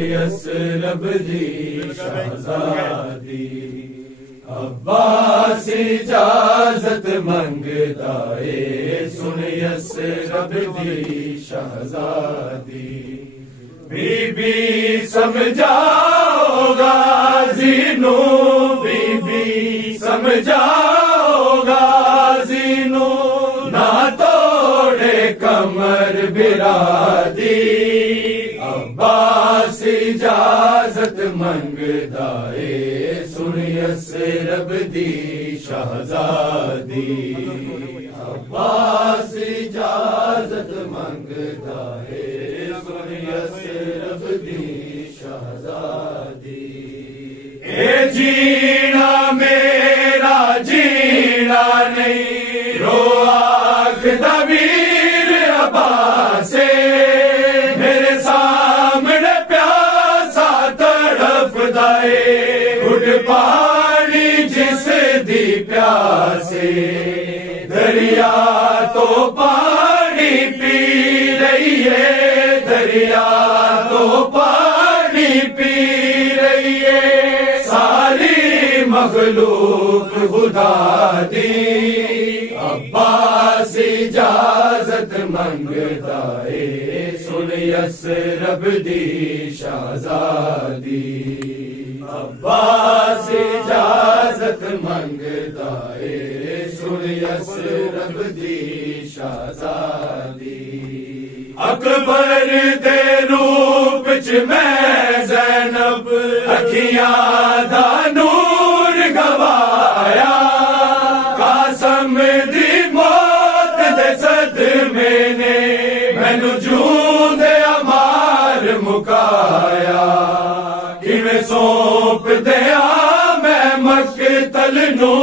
یسرب دی شہزادی عباس اجازت منگتا ہے، سن یسرب دی شہزادی بی بی سمجھاؤ غازی نو، بی بی سمجھاؤ غازی نو، نہ توڑے کمر برادی عباس اجازت منگتا ہے، سن یسرب دی شہزادی عباس اجازت منگتا ہے، سن یسرب دی شہزادی اے جینا میرا جینا نہیں، رو آنکھ دبیر عباس پانی جس دی پیاسے، دریا تو پانی پی رہی ہے، دریا تو پانی پی رہی ہے، ساری مخلوق خدا دی عباس اجازت منگتا ہے، سن یسرب دی شہزادی عباس اجازت منگتا ہے، سن یسرب دی شہزادی اکبر دے روپ چ میں زینب اکھیاں دا نور گوایا، قاسم دی موت دے صدمے نے مینوں جون دے امار مکایا، کیویں سونپ دیا میں مقتل نو،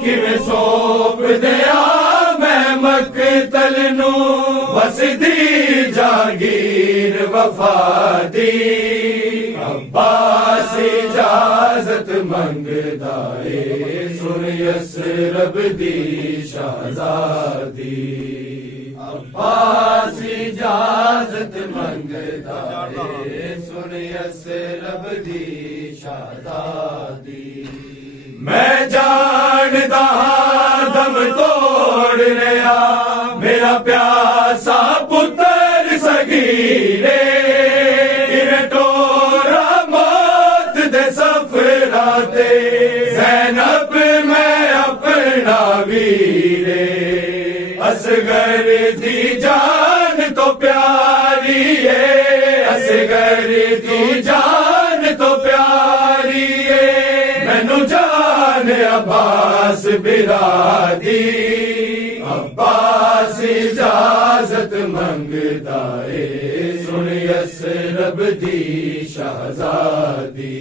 کیویں سونپ دیا میں مقتل نو، بس دی جاگیر وفا دی عباس اجازت منگتا ہے، سن یسرب دی شہزادی عباس اجازت منگتا ہے، سن یسرب دی شہزادی میں جانتا ہاں دم توڑ لیا میرا پیاسا پتر صغیرے، ٹورا موت دے سفراتے زینب میں اپنا ویرے، اصغر دی جان تو پیاری ہے، اصغر دی جان تو پیاری ہے، مینوں جان عباس برادی عباس اجازت منگتا ہے، سن یسرب دی شہزادی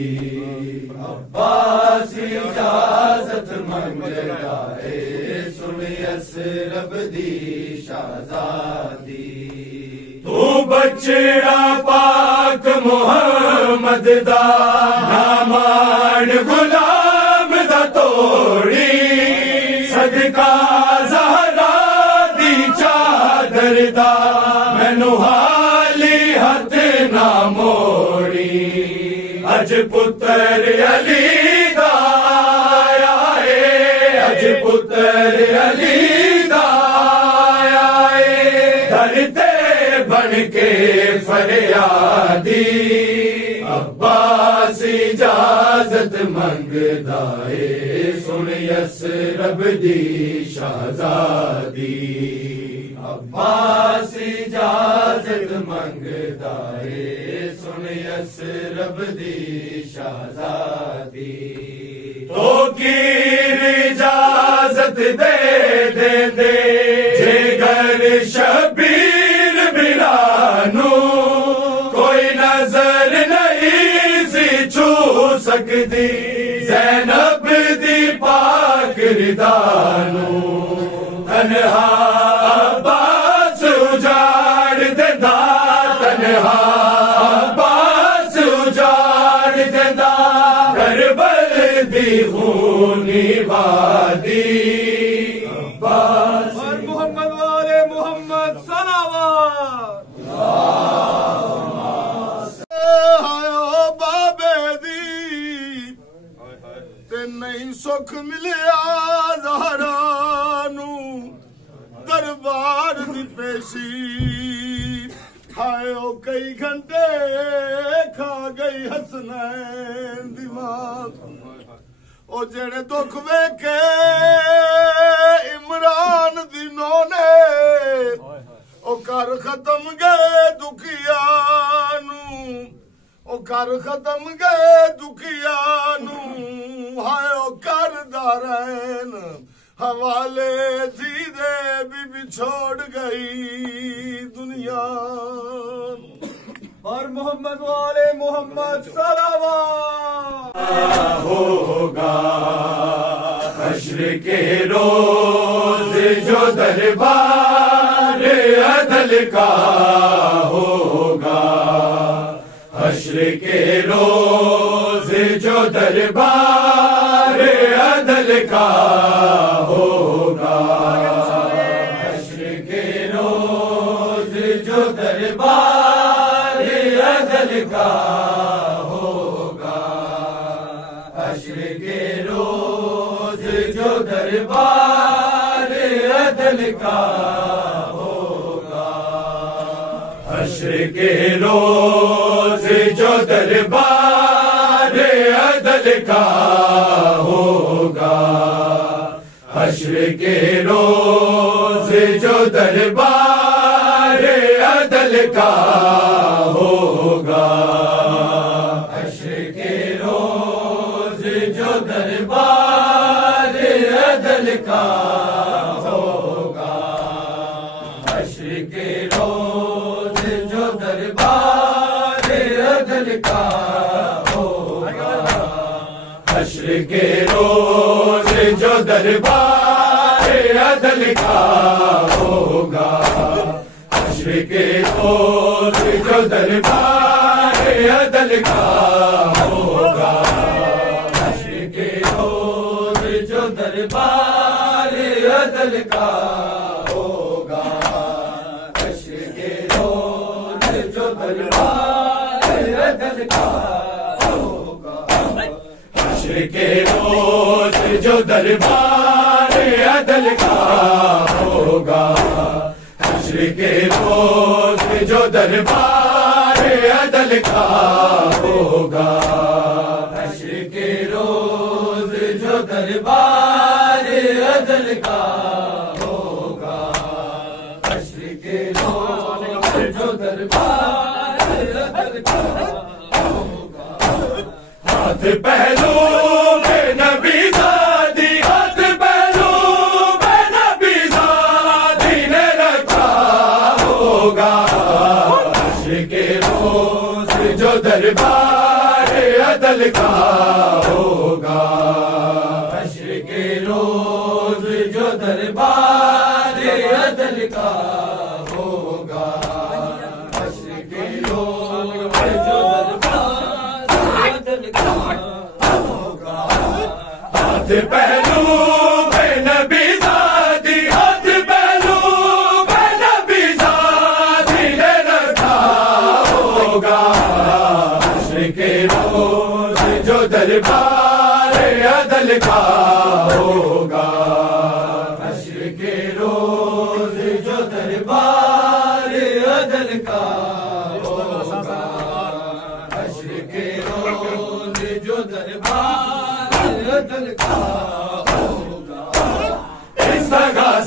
عباس اجازت منگتا ہے، سن یسرب دی شہزادی تو بچڑا پاک محمد دا نامان غلام دا توڑی، صدقہ زہرا دی چادر دا مینوں حالی ہاتھ نہ موڑی، اج پتر علی دا آیا ہے، اج پتر علی دا آیا ہے، دھرتے بن کے فریادی عباس اجازت منگتا ہے، سن یسرب دی شہزادی عباس اجازت منگتا ہے، سن یسرب دی شہزادی تو گیر اجازت دے دے دے جگر شبیر بلانو، کوئی نظر نہیں سی چھو سکتی زینب دی پاک ردانو، تنہا عباس اجاڑ دیندا، تنہا عباس اجاڑ دیندا، کربل دی خونی وادی شہزادی عباس اور محمد والے محمد صلوات ہائے بابے دی تے نہیں سکھ ملیا زہرا نو دربار دی پیشی ہائے او کئی گھنٹے کھا گئی حسنین دی ماں او جڑے دکھ ویکھے عمران دی نو نے او کر ختم گئے دکھیا نو او کر ختم گئے دکھیا نو ہائے او کر دارین حوالے تھی دے بی بی چھوڑ گئی دنیا اور محمد والے محمد صلوات ہوگا حشر کے روز جو دربار عدل کا ہوگا حشر کے روز جو دربار عدل کا ہوگا حشر کے روز جو دربار عدل کا ہوگا حشر کے روز جو دربار عدل کا ہوگا حشر کے روز جو دربار عدل کا ہوگا حشر کے روز جو دربار عدل کا ہوگا حشر کے روز جو دربار عدل کا ہوگا حشر کے روز جو دربار عدل کا ہوگا حشر کے روز جو دربار عدل کا ہوگا حشر کے روز جو دربار عدل کا ہوگا حشر کے روز جو دربار عدل کا ہوگا حشر کے روز جو دربار عدل کا ہوگا حشر کے روز جو دربار عدل کا ہوگا حشر کے روز جو دربار عدل کا ہوگا حشر کے روز جو دربار عدل کا ہوگا حشر کے روز جو دربار عدل کا ہوگا ہاتھ پہلو میں نبی زادی ہاتھ پہلو میں نبی زادی نے رکھا ہوگا حشر کے روز جو دربار عدل کا ہوگا حشر کے روز جو دربار عدل کا ہوگا حشر کے روز جو دربار عدل کا ہوگا ہاتھ پہلو میں نبی زادی ہاتھ پہلو میں نبی زادی نے رکھا ہوگا حشر کے روز جو دربار عدل کا ہوگا حشر کے روز جو دربار عدل کا ہوگا حشر کے روز جو دربار عدل کا ہوگا اس طرح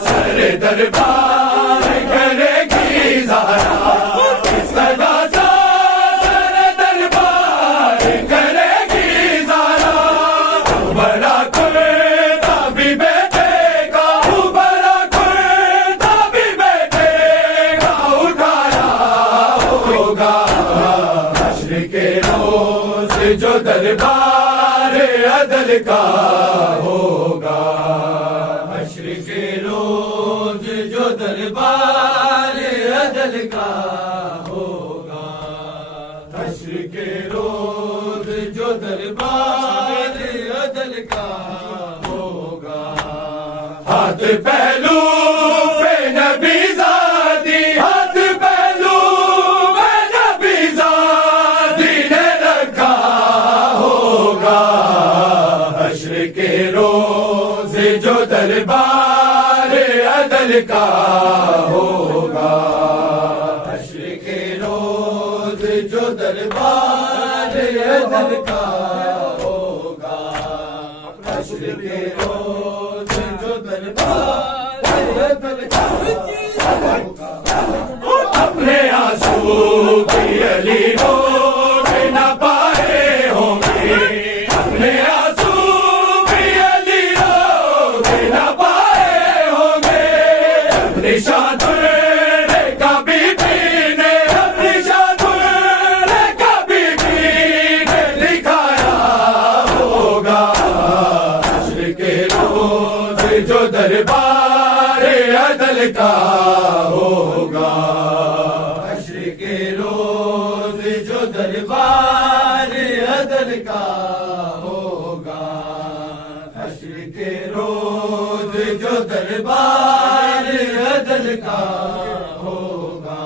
سر دربار کرے گی زہرا اس طرح سر دربار کرے گی زہرا بڑا کرتا بھی بیٹھے گا بڑا کرتا بھی بیٹھے گا اٹھایا ہوگا حشر کے روز جو دربار عدل کا ہوگا حشر کے روز جو دربار عدل کا ہوگا حشر کے روز جو دربار عدل کا ہوگا ہاتھ پہلو پہ نبی زادی، ہاتھ پہلو پہ نبی زادی نے رکھا ہوگا، حشر کے روز جو دربار عدل کا ہوگا، حشر کے روز جو دربار عدل کا ہوگا، حشر کے روز جو دربار عدل کا ہوگا، اپنے آنسو کی علی روک نہ پائے ہوں گے، اپنے آنسو کی علی روک نہ پائے ہوں گے، اپنی شادر کا بی بی نے، اپنی شادر کا بی بی نے دکھایا ہوگا، حشر کے روز جو دربار عدل کا ہوگا، حشر کے روز جو دربار عدل کا ہوگا، حشر کے روز جو دربار عدل کا ہوگا،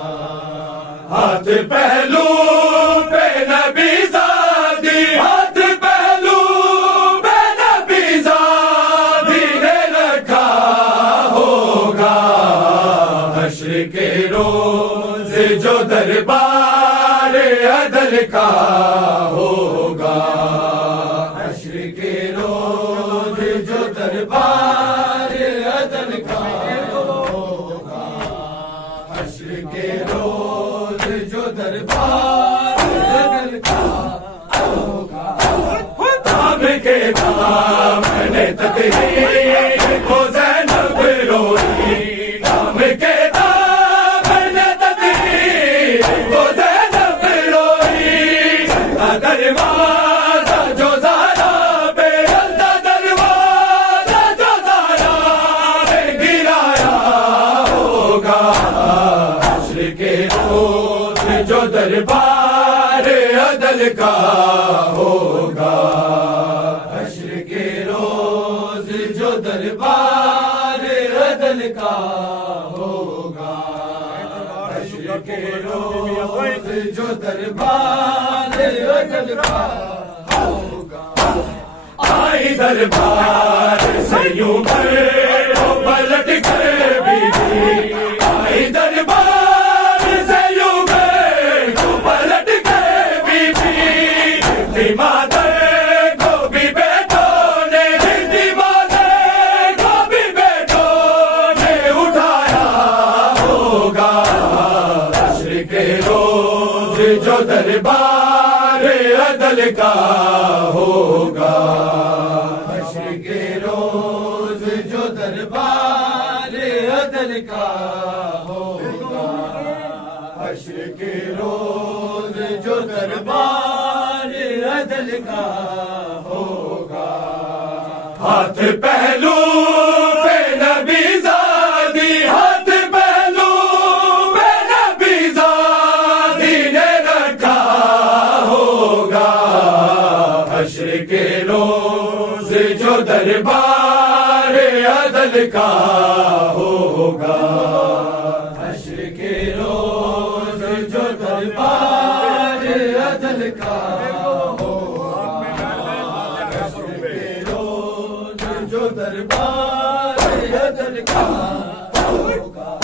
ہاتھ پہلو پہ نبی زادی، ہاتھ پہلو پہ نبی زادی نے رکھا ہوگا، حشر کے روز جو دربار عدل کا ہوگا، حشر کے روز جو دربار عدل کا ہوگا، حشر کے روز جو دربار عدل کا ہوگا، دام کے دامن تطہیر کو زینب روئی، دام کے دامن تطہیر کو زینب روئی، دروازہ جو زہرا پہ، دروازہ جو زہرا پہ گرایا ہوگا، حشر کے روز جو دربار عدل کا ہوگا، حشر کے روز جو دربار عدل کا ہوگا، حشر کے روز جو دربار عدل کا ہوگا، آئی دربار سے یوں کر وہ پلٹ کر بی بی، آئی دربار سے یوں کر وہ پلٹ کر بی بی، مادر کو بھی بیٹوں نے، مادر کو بھی بیٹوں نے اٹھایا ہوگا، حشر کے روز جو دربار عدل کا ہوگا، حشر کے روز جو دربار عدل کا ہوگا، حشر کے روز جو دربار عدل کا ہوگا، ہاتھ پہلو پہ نبی زادی، ہاتھ پہلو پہ نبی زادی نے رکھا ہوگا، حشر کے روز جو دربار عدل کا ہوگا، حشر کے روز جو دربار عدل کا ہوگا، حشر کے روز جو دربار عدل کا ہوگا،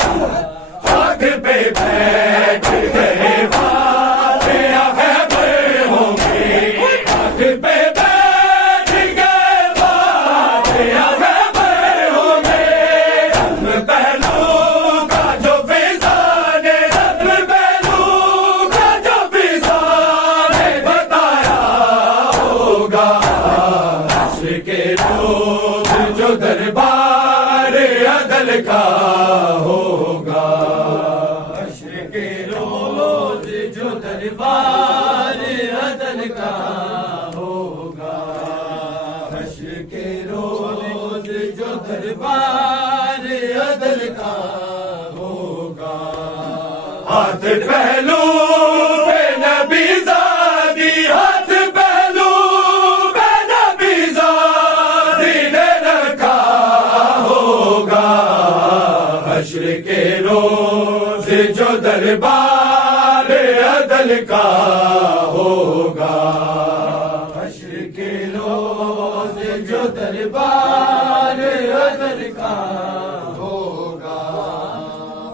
خاک پہ بیٹھ گئے فاتحہ خیبر ہوں گے، خاک پہ بیٹھ گئے فاتحہ خیبر ہوں گے، رتن پہلو کا جو فضا نے، رتن پہلو کا جو فضا نے بتایا ہوگا، حشر کے روز جو دربار عدل کا ہوگا، حشر کے روز جو دربار عدل کا ہوگا، حشر کے روز جو دربار عدل کا ہوگا، ہاتھ پہلو پہ نبی زادی، ہاتھ پہلو پہ نبی زادی نے رکھا ہوگا، جو دربار عدل کا ہوگا، حشر کے روز جو دربار عدل کا ہوگا،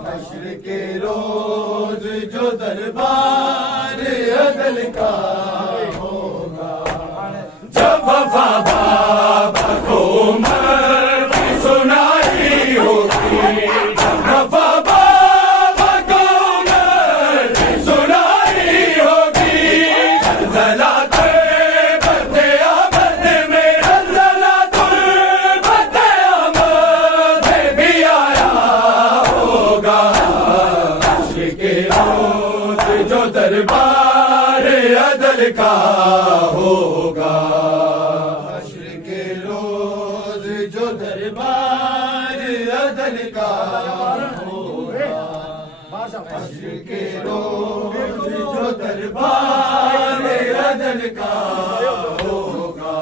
حشر کے روز جو دربار عدل کا ہوگا، جب وفا بابا کو مرتی سنائی ہوگی، جب وفا بابا کو مرتی سنائی ہوگی، زلزلہ طیبت آمد میں، زلزلہ طیبت آمد میں بھی آیا ہوگا، حشر کے روز جو دربار عدل کا ہوگا، حشر کے روز جو دربار عدل کا ہوگا، حشر کے روز جو دربار عدل کا ہوگا،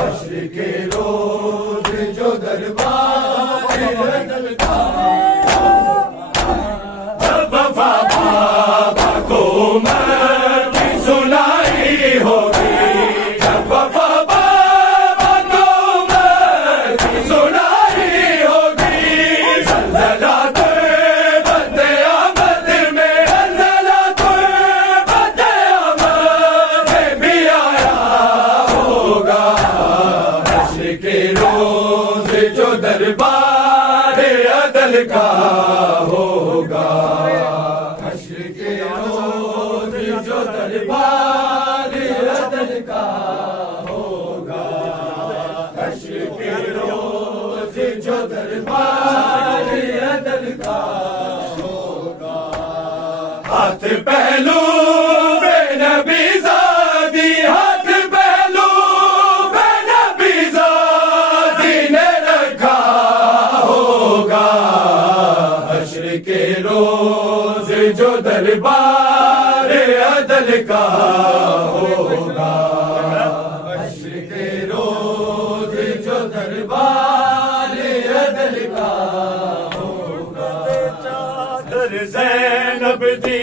حشر کے روز جو دربار عدل کا ہوگا، جب وفا بابا کو مرتی سنائی ہوگی، جب وفا بابا کو مرتی سنائی ہوگی، زلزلہ طیبت آمد میں، زلزلہ طیبت آمد میں بھی آیا ہوگا، حشر کے روز جو دربار عدل کا ہوگا، حشر کے روز جو دربار عدل کا ہوگا، حشر کے روز جو دربار عدل کا ہوگا، ہاتھ پہلو بے نبی زادی، ہاتھ پہلو بے نبی زادی نے رکھا ہوگا، حشر کے روز جو دربار عدل کا ہوگا، حشر کے روز جو دربار عدل کا ہوگا، چادر زینب دی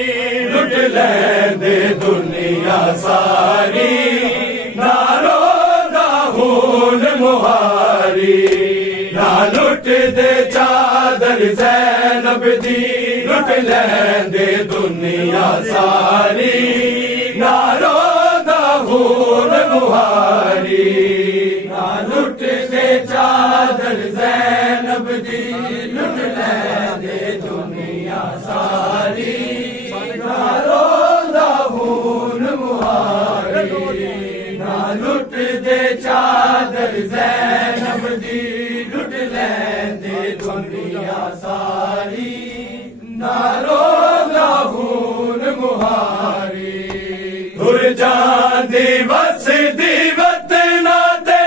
لٹ لیندے دنیا ساری، نہ رودا خون مہاری، نہ لٹ دے چادر زینب دی لٹ لیندے دنیا ساری، نہ رودا خون مہاری، نہ لٹ دے چادر زینب دی لٹ لیندے دنیا ساری، نہ رودا خون مہاری، نہ لٹ دے چادر زینب دی لٹ لیندے دنیا ساری، نہ رودا خون مہاری، دور جاندی وس دی وطنا تے،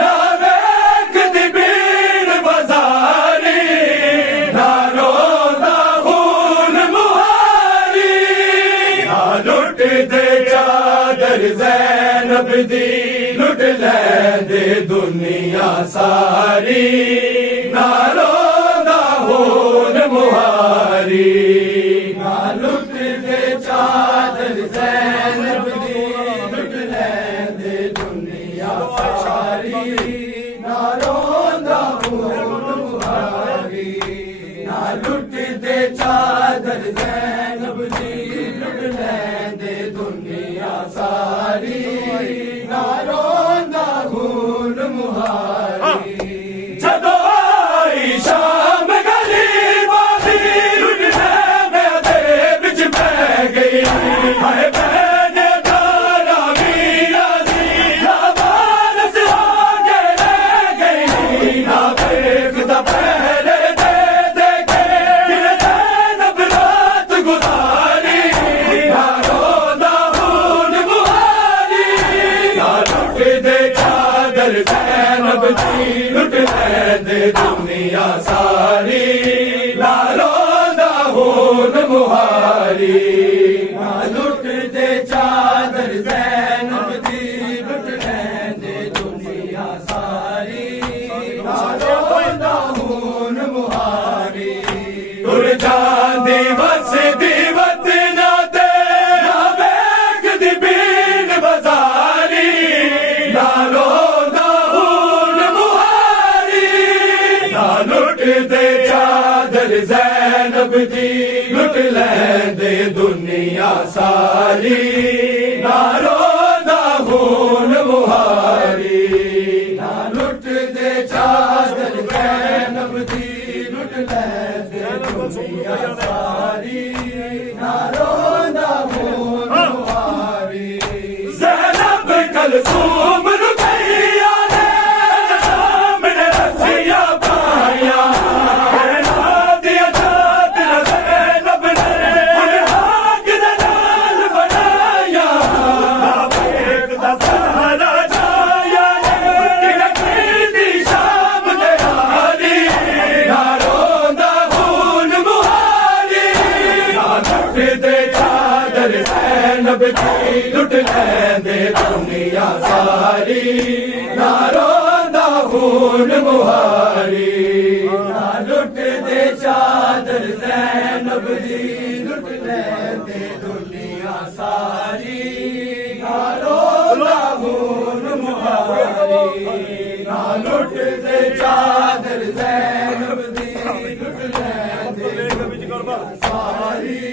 نہ ویکھ دی بھیڑ بازاری، نہ رودا خون مہاری، نہ لٹ دے چادر زینب دی لٹ لیندے دنیا ساری، نہ رودا خون مہاری، نہ لٹ دے چادر زینب دی لٹ لیندے دنیا ساری، نہ رودا خون مہاری، نہ لٹ دے چادر زینب دی لٹ لیندے دنیا ساری، نہ رودا خون مہاری، جدو آئی شام غریب آدھی لٹنے میں دے بچ بہ گئی، ہائے بہن دارا میرا دی زبان سے آگے رہ گئی، نہ دیکھتا پہلے دے دیکھے پھر زینب رات گزاری، نہ رودا خون مہاری، نہ لٹ دے چادر زینب دی لٹ لیندے دنیا ساری، نہ رودا خون مہاری، نہ لٹ دے چادر زینب دی لٹ لیندے دنیا ساری، نہ رودا خون مہاری، تر جاندی دے چادر زینب دی لٹ لیندے دنیا ساری نہ روندا خون مہاری نہ لٹ دے چادر زینب دی لٹ لیندے دنیا ساری نہ روندا خون مہاری زینب کلثوم لٹ لیندے دنیا ساری نہ روندا خون مہاری نہ لٹ دے چادر زینب دی لٹ لیندے دنیا ساری نہ روندا خون مہاری نہ لٹ دے چادر زینب دی لٹ لیندے دنیا ساری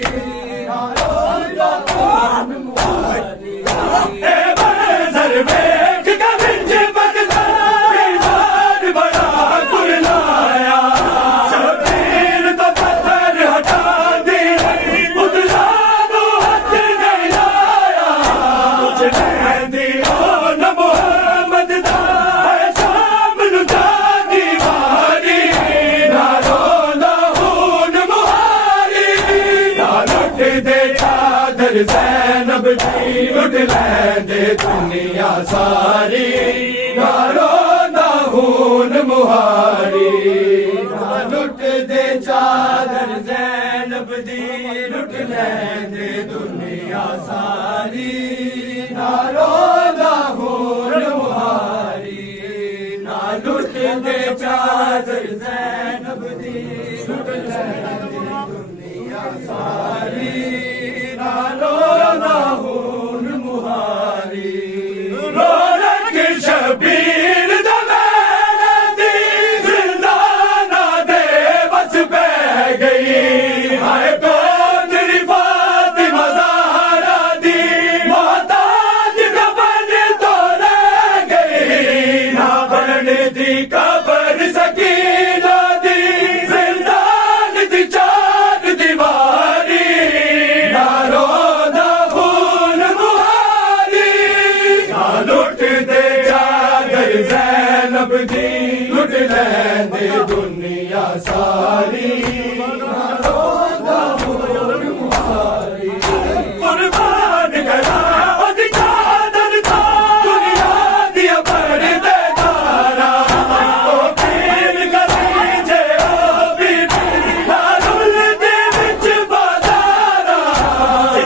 زینب دی لٹ لیندے دنیا ساری نہ روندا خون مہاری نہ لٹ دے چادر زینب دی لٹ لیندے دنیا ساری نہ روندا خون مہاری نہ لٹ دے چادر زینب دی لٹ لیندے دنیا ساری روندا خون مہاری رونق شبیر دی زندانہ دے بس پہ گئی ہائے تیری فاطمہ زہرا دی محتاج کفن تو رہ گئی نہ بن دی قبر سکینہ دی زندان دی چار دیواری نہ روندا خون مہاری نہ لٹ دے چادر زینب دی لٹ لیندے دنیا ساری نہ روندا خون مہاری قربان کرا دی چادر تھا دنیا دیا پردے دارا او پیر کری جے او بی نہ رول دے وچ بازارا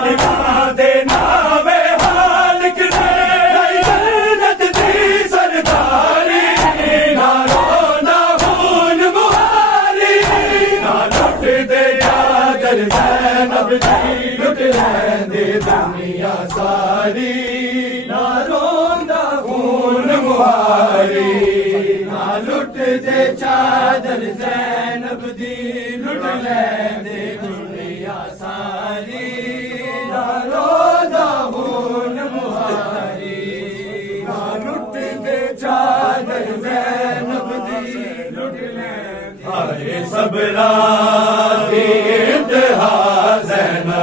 جنہاں دے نامے خالق نے لائی جنت دی سرداری نہ روندا خون مہاری نہ لٹ دے چادر زینب دی لٹ لیندے دنیا ساری نہ روندا خون مہاری نہ لٹ دے چادر زینب دی لٹ لیندے دنیا ساری نہ روندا خون مہاری نہ لٹ دے چادر زینب دی لٹ لیندے ہائے صبرا دی انتہا زینب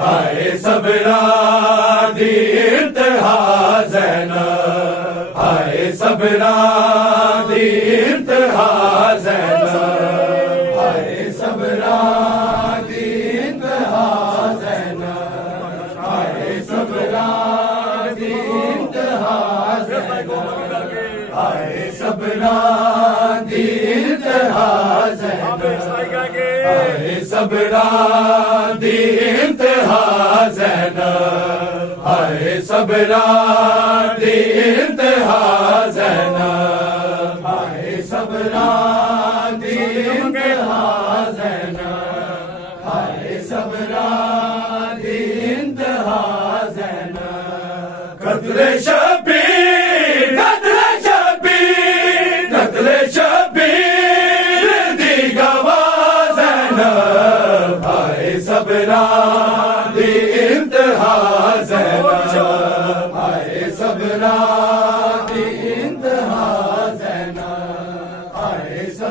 ہائے صبرا دی انتہا زینب ہائے صبرا دی انتہا زینب ہائے صبرا دی انتہا زینب ہائے صبرا دی انتہا زینب ہائے صبرا دی انتہا زینب ہائے صبرا دی انتہا زینب ہائے صبرا دی انتہا زینب ہائے صبرا دی انتہا زینب ہائے صبرا دی انتہا زینب قتل شبیر قتل شبیر قتل شبیر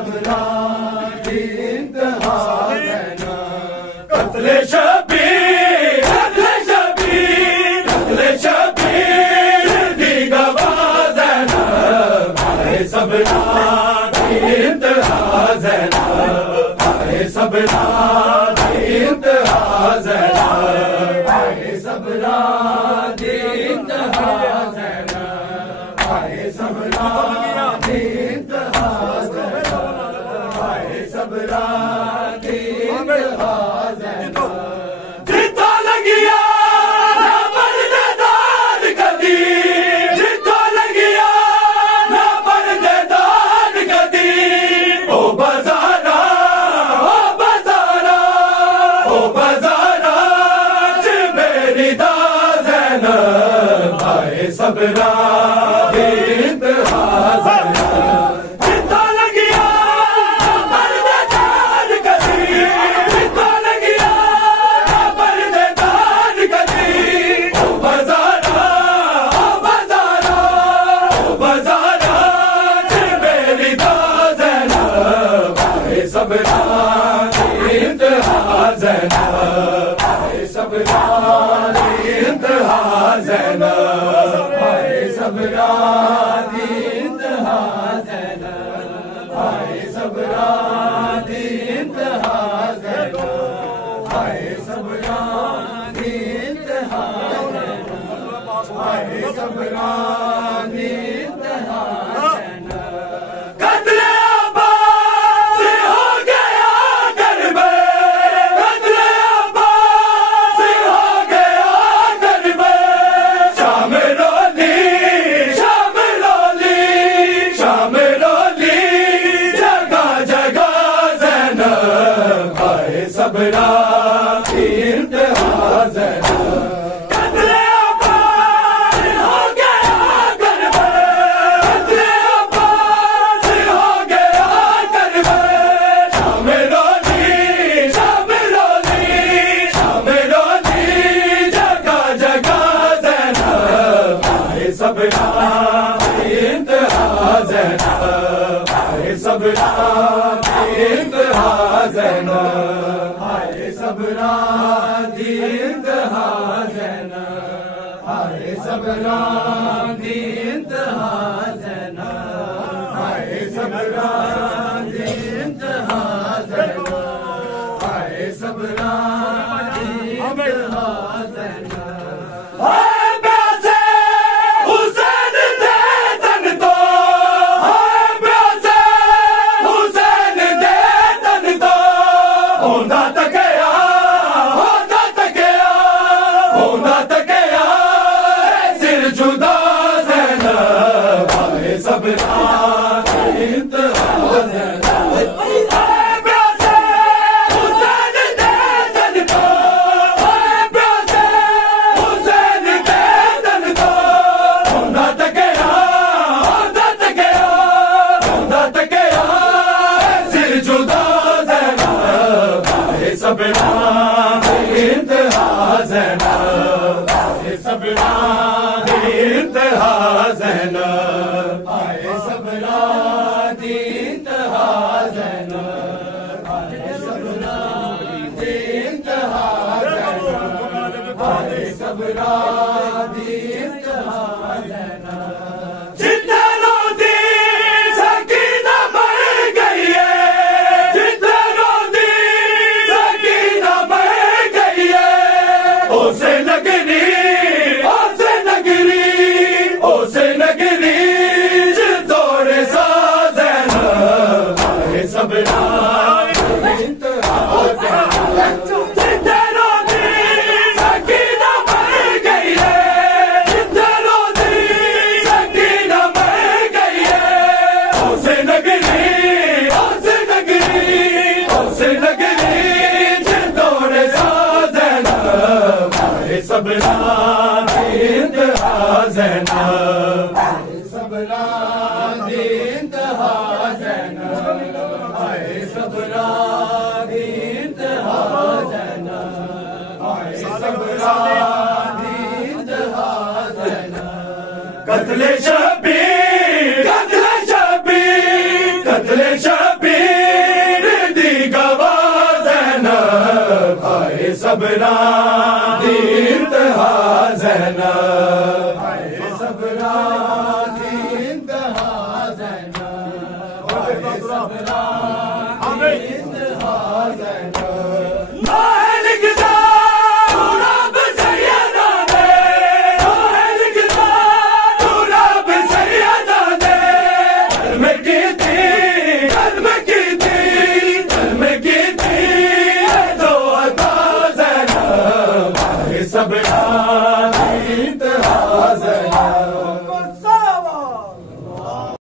صبرا دی انتہا زینا قتل شبیر دی گواہ زینا صبرا دی انتہا زینا صبرا دی انتہا زینا صبرا دی انتہا زینا صبرا دی انتہا زینا صبرا دی انتہا زینا جتا لگیا نہ پردے دار کدی جتا لگیا نہ پردے دار کدی او بازارا میری دا زینب صبرا دی انتہا زینا جتا لگیا پردے دار کدی جتا لگیا پردے دار کدی او بازارا میری دا زینب صبرا دی انتہا زینا صبرا دی انتہا زینا صبرا دی انتہا زینا صبرا دی انتہا زینا صبرا دی انتہا زینا صبرا دی انتہا زینا قتل عباس ہو گیا گھر میں قتل عباس ہو گیا گھر میں شامل ہولی جگہ جگہ زینب صبرا دی انتہا زینا قتل عباس ہو گیا گھر میں قتل عباس ہو گیا گھر میں شامل ہولی جگہ جگہ زینب صبرا دی انتہا زینا صبرا دی انتہا زینا صبرا دی انتہا زینا صبرا دی انتہا زینا صبرا دی انتہا زینا صبرا دی انتہا زینا جدا زینب صبرا دی انتہا زینا صبرا دی انتہا زینا صبرا دی انتہا زینا صبرا دی انتہا زینا صبرا دی انتہا زینا صبرا دی انتہا زینا صبرا دی انتہا زینا صبرا دی انتہا زینا صبرا دی انتہا زینا صبرا دی انتہا زینا قتل شبیر قتل شبیر قتل شبیر صبران دی انتہا زینب آئے صبران دی انتہا زینب آئے صبران دی انتہا زینب صبران دی انتہا زینب